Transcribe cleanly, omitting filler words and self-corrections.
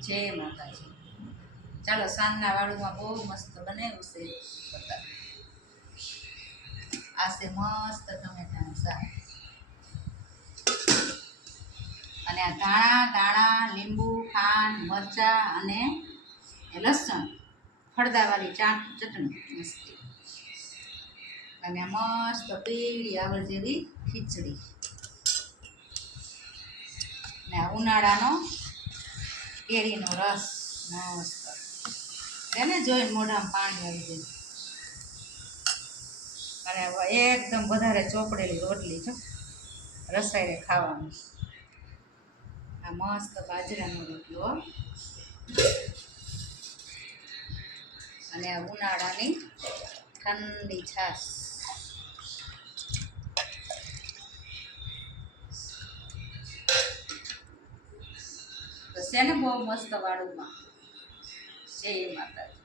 જય માતાજી. ચાલો સાંજના વાળુમાં બહુ મસ્ત બનાવ્યું છે બધા. આ છે મસ્ત ટમેટાનું શાક અને આ ધાણા લીંબુ ખાંડ મરચાં અને લસણ ખડદાવાળી ચટણી મસ્તી અને મસ્ત પીળી આવળ જેવી ખીચડી ને ઉનાળાનો કેરીનો રસ મસ્ત એને જોઈને મોઢામાં પાણી આવી જાય અને એકદમ વધારે ચોપડેલી રોટલી છો રસાયણે ખાવાનું. આ મસ્ત બાજરાનો રોટલો અને આ ઉનાળાની ઠંડી છાશ. તો છે ને બહુ મસ્ત વાળુમાં. જય માતાજી.